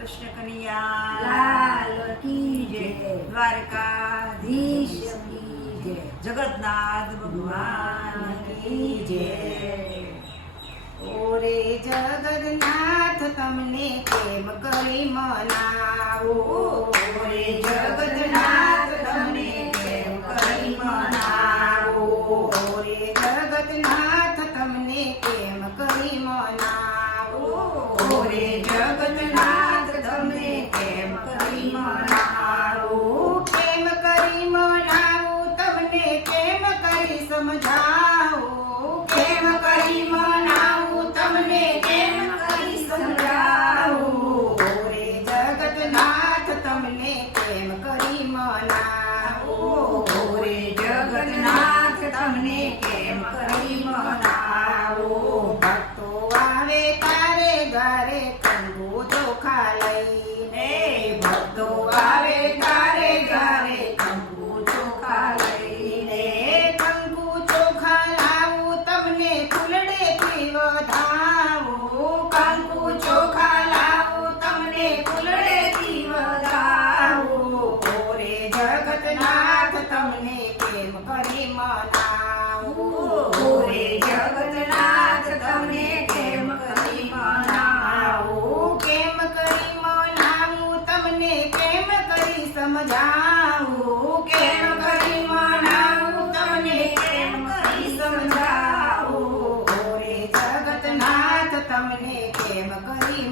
કૃષ્ણ કનૈયા લાલ કી જય. દ્વારકાધીશ. કી જય. જગન્નાથ ભગવાન કી જય. ઓરે જગન્નાથ તમને કેમ કરી મનાવો. ઓરે જગન્નાથ તમને કેમ કરી મનાવો. ઓરે જગન્નાથ I need. તમને કેમ કરી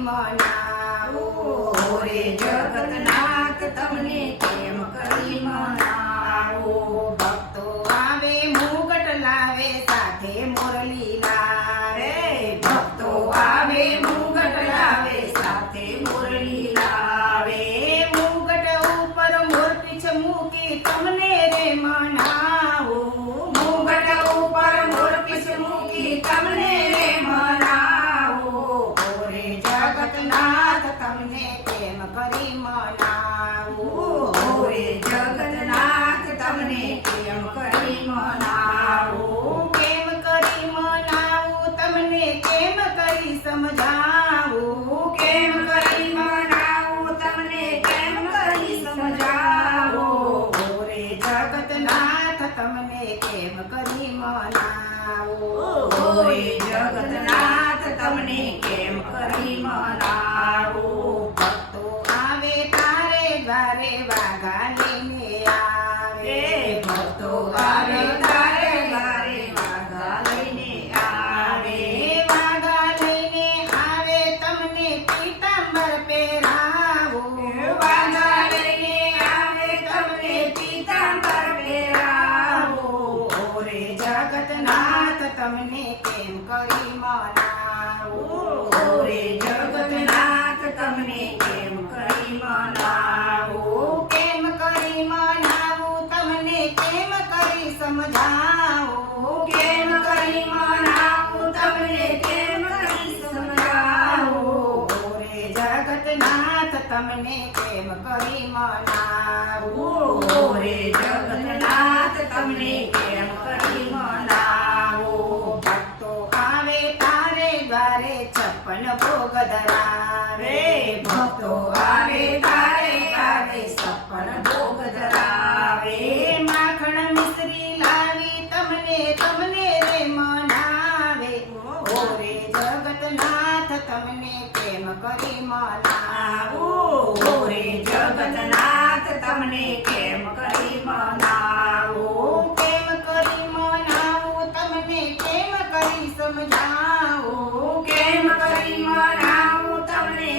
જગતનાથ તમને કેમ કરી મનાવું? ભક્તો આવે મુગટ લાવે, સાથે મુરલી લાવે. કરી મનાવું ઓરે જગન્નાથ તમને કેમ કરી મનાવું કેમ કરી મનાવું તમને કેમ કરી સમજાવું કેમ કરી મનાવું તમને કેમ કરી સમજાવું ઓરે જગતનાથ તમને કેમ કરી મનાવું ઓરે જગન્નાથ તમને કેમ કરી મનાવું ભક્તો આવે તારે દ્વારે વાઘા લઈને આવે ભક્તો આવે તારે ઘરે વાઘા લઈને આવે વાઘા લઈને આવે તમને પીતાંબર પહેરાવો વાઘા લઈને આવે તમને પીતાંબર પહેરાવો ઓરે જગતનાથ તમને કેમ કરી મનાવું તમને પ્રેમ કરી મનાવું. હે જગન્નાથ તમને પ્રેમ કરી મનાવું. સમજાવું કેમ કરી મનાવું તમને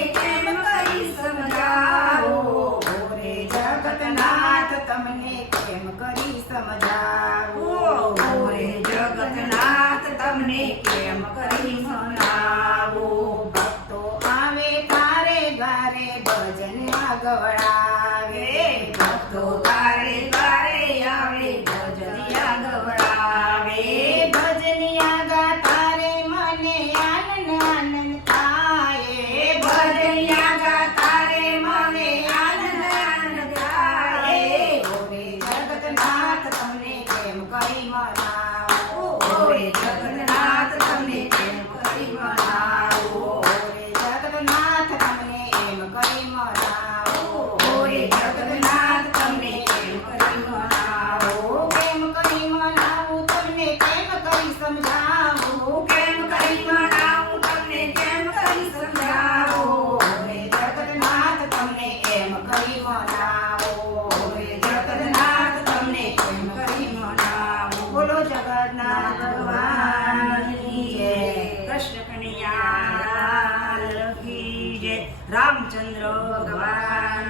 કેમ કરી સમજાવું ઓરે જગતનાથ તમને કેમ કરી દ્વારે ભજન ગવડાવે ભક્તો તારે તારે આવે ભજનિયા ગવડાવે ભજનિયા ગા તારે મને આનંદ આનંદ થાય ભજનિયા ગા તારે મને આનંદ આનંદ થાય ઓરે જગતનાથ તમને કેમ કરી મનાવું જગન્નાથ ભગવાન કૃષ્ણ કનૈયા રામચંદ્ર ભગવાન